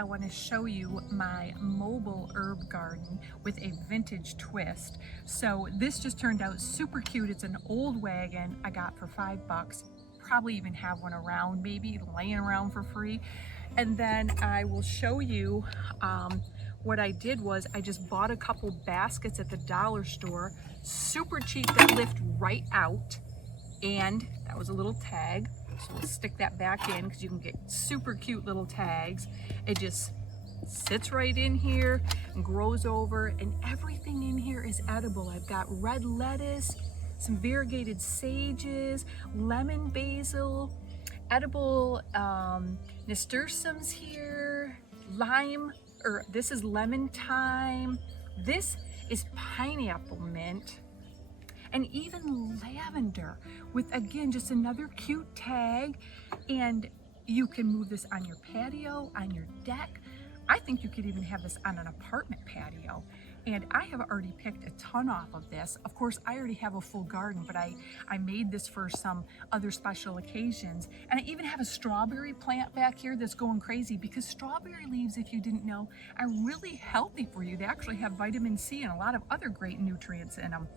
I want to show you my mobile herb garden with a vintage twist. So this just turned out super cute. It's an old wagon I got for $5. Probably even have one around, maybe laying around for free. And then I will show you what I did was I just bought a couple baskets at the dollar store, super cheap, that lift right out. And that was a little tag. So we'll stick that back in because you can get super cute little tags. It just sits right in here and grows over, and everything in here is edible. I've got red lettuce, some variegated sages, lemon basil, edible nasturtiums here, lime, or this is lemon thyme. This is pineapple mint. And even lavender with, again, just another cute tag. And you can move this on your patio, on your deck. I think you could even have this on an apartment patio. And I have already picked a ton off of this. Of course, I already have a full garden, but I made this for some other special occasions. And I even have a strawberry plant back here that's going crazy, because strawberry leaves, if you didn't know, are really healthy for you. They actually have vitamin C and a lot of other great nutrients in them.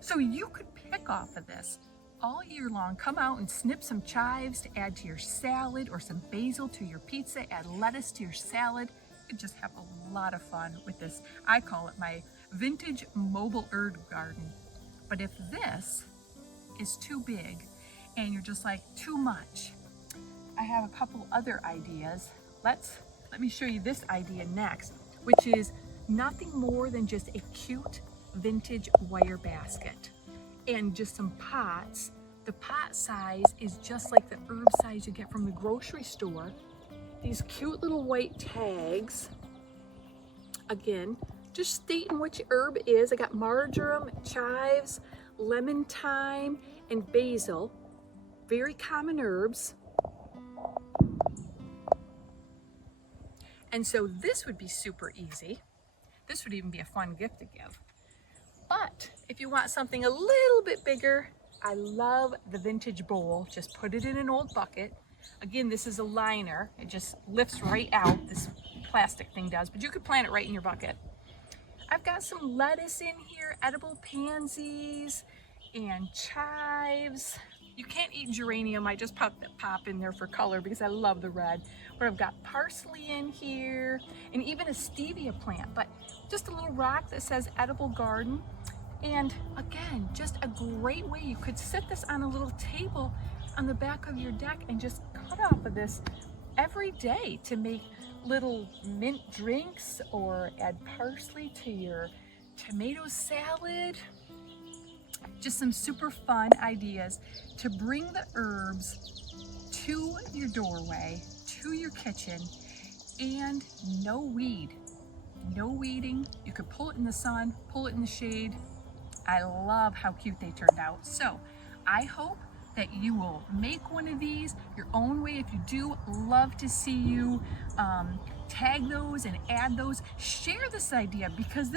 So you could pick off of this all year long. Come out and snip some chives to add to your salad, or some basil to your pizza, add lettuce to your salad. You just have a lot of fun with this. I call it my vintage mobile herb garden. But if this is too big and you're just like, too much, I have a couple other ideas. Let me show you this idea next, which is nothing more than just a cute vintage wire basket and just some pots. The pot size is just like the herb size you get from the grocery store. These cute little white tags, again, just stating which herb is. I got marjoram, chives, lemon thyme, and basil. Very common herbs. And so this would be super easy. This would even be a fun gift to give. But if you want something a little bit bigger, I love the vintage bowl. Just put it in an old bucket. Again, this is a liner. It just lifts right out, this plastic thing does, but you could plant it right in your bucket. I've got some lettuce in here, edible pansies, and chives. You can't eat geranium. I just pop in there for color because I love the red. But I've got parsley in here, and even a stevia plant, but just a little rock that says edible garden. And again, just a great way. You could sit this on a little table on the back of your deck and just cut off of this every day to make little mint drinks, or add parsley to your tomato salad. Just some super fun ideas to bring the herbs to your doorway, to your kitchen, and no weed, no weeding. You could pull it in the sun, pull it in the shade. I love how cute they turned out. So I hope that you will make one of these your own way. If you do, love to see you tag those and add those. Share this idea, because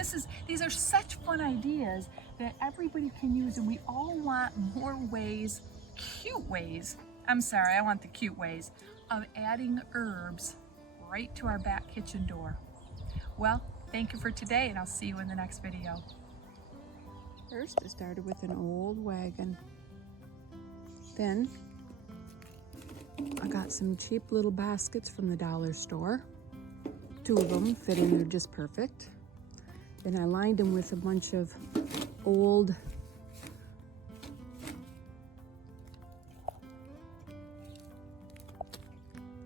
these are such fun ideas that everybody can use, and we all want more ways, cute ways, I'm sorry, I want the cute ways of adding herbs right to our back kitchen door. Well, thank you for today, and I'll see you in the next video. First, I started with an old wagon. Then I got some cheap little baskets from the dollar store. 2 of them fit in there just perfect. Then I lined them with a bunch of old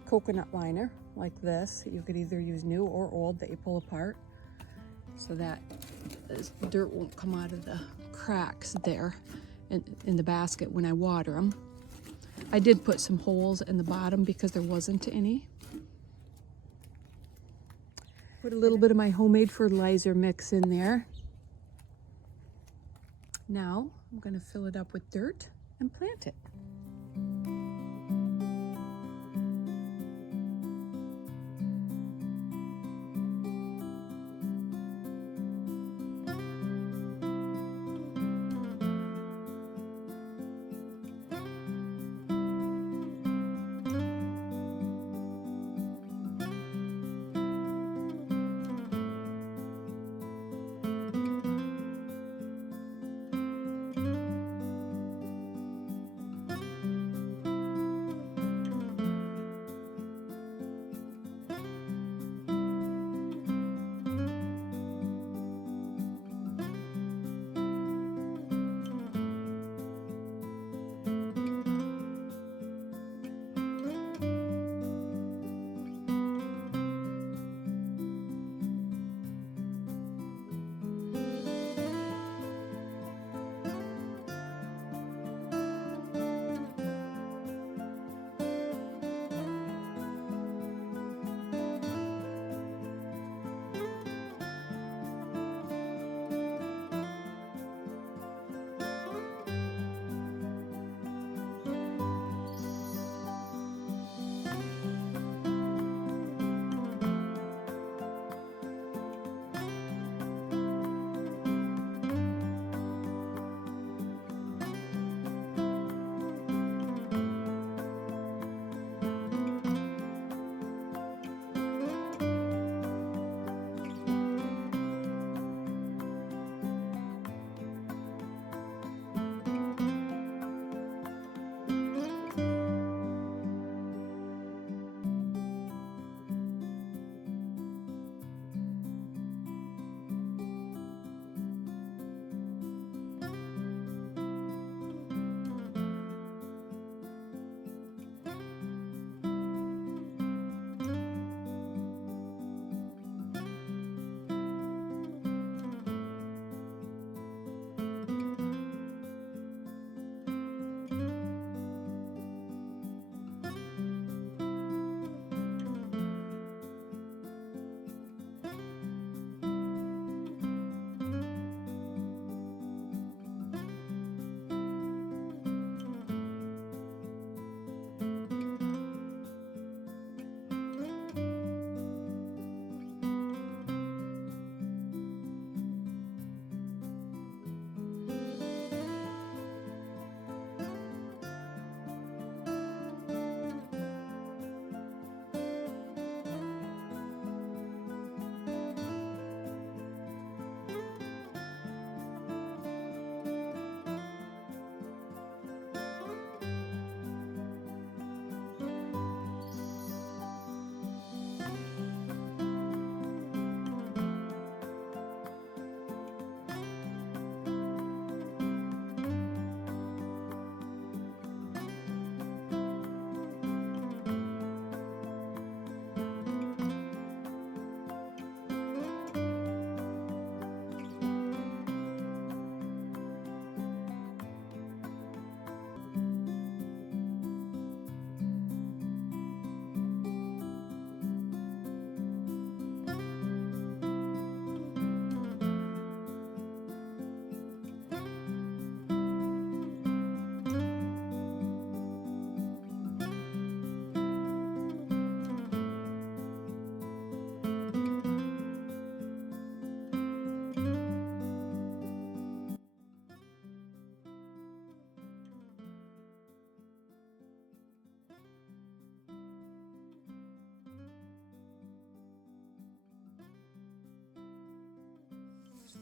coconut liner like this. You could either use new or old that you pull apart so that this dirt won't come out of the cracks there in the basket when I water them. I did put some holes in the bottom because there wasn't any. Put a little bit of my homemade fertilizer mix in there. Now I'm going to fill it up with dirt and plant it.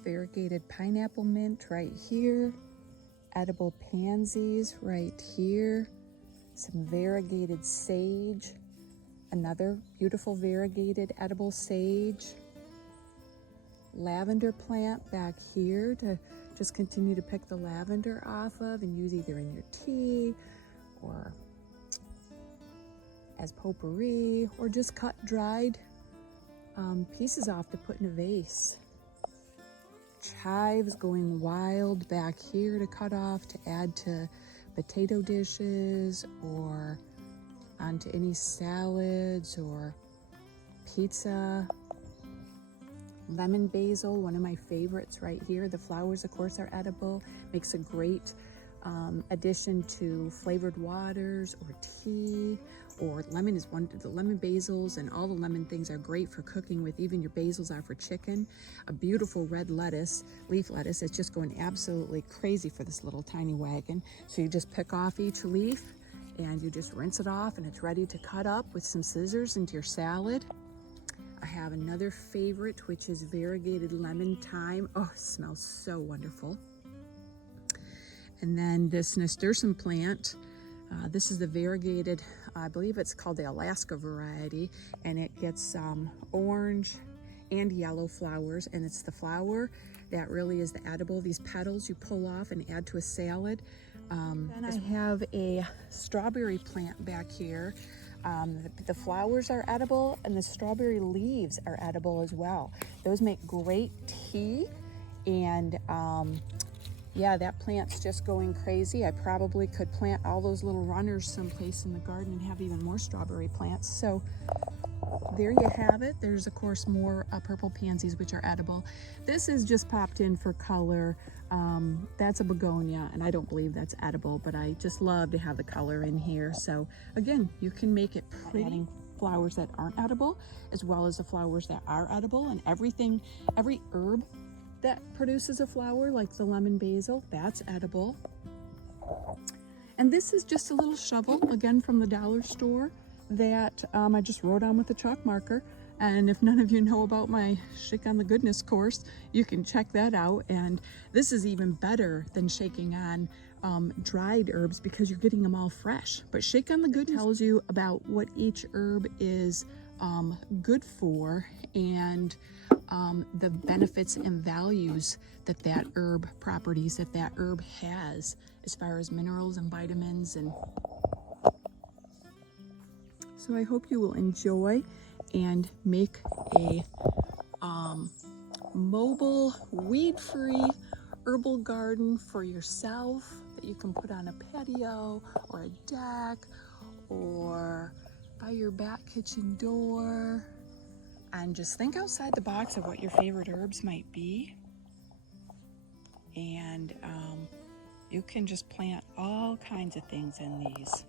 Variegated pineapple mint right here. Edible pansies right here. Some variegated sage. Another beautiful variegated edible sage. Lavender plant back here to just continue to pick the lavender off of and use either in your tea or as potpourri, or just cut dried pieces off to put in a vase. Chives going wild back here to cut off to add to potato dishes or onto any salads or pizza. Lemon basil, one of my favorites right here. The flowers, of course, are edible. Makes a great addition to flavored waters or tea. Or lemon is one, the lemon basils and all the lemon things are great for cooking with. Even your basils are for chicken. A beautiful red lettuce, leaf lettuce. It's just going absolutely crazy for this little tiny wagon. So you just pick off each leaf and you just rinse it off and it's ready to cut up with some scissors into your salad. I have another favorite, which is variegated lemon thyme. Oh, it smells so wonderful. And then this nasturtium plant. This is the variegated, I believe it's called the Alaska variety, and it gets orange and yellow flowers, and it's the flower that really is the edible. These petals you pull off and add to a salad. Then I have a strawberry plant back here. The flowers are edible and the strawberry leaves are edible as well. Those make great tea, and yeah, that plant's just going crazy. I probably could plant all those little runners someplace in the garden and have even more strawberry plants. So there you have it. There's of course more purple pansies, which are edible. This is just popped in for color. That's a begonia, and I don't believe that's edible, but I just love to have the color in here. So again, you can make it pretty. Adding flowers that aren't edible as well as the flowers that are edible, and everything, every herb that produces a flower, like the lemon basil, that's edible. And this is just a little shovel, again from the dollar store, that I just wrote on with a chalk marker. And if none of you know about my Shake on the Goodness course, you can check that out. And this is even better than shaking on dried herbs because you're getting them all fresh. But Shake on the Goodness tells you about what each herb is good for, and the benefits and values that that herb, properties that that herb has as far as minerals and vitamins. And so I hope you will enjoy and make a mobile, weed-free herbal garden for yourself that you can put on a patio or a deck or by your back kitchen door. And just think outside the box of what your favorite herbs might be. And you can just plant all kinds of things in these.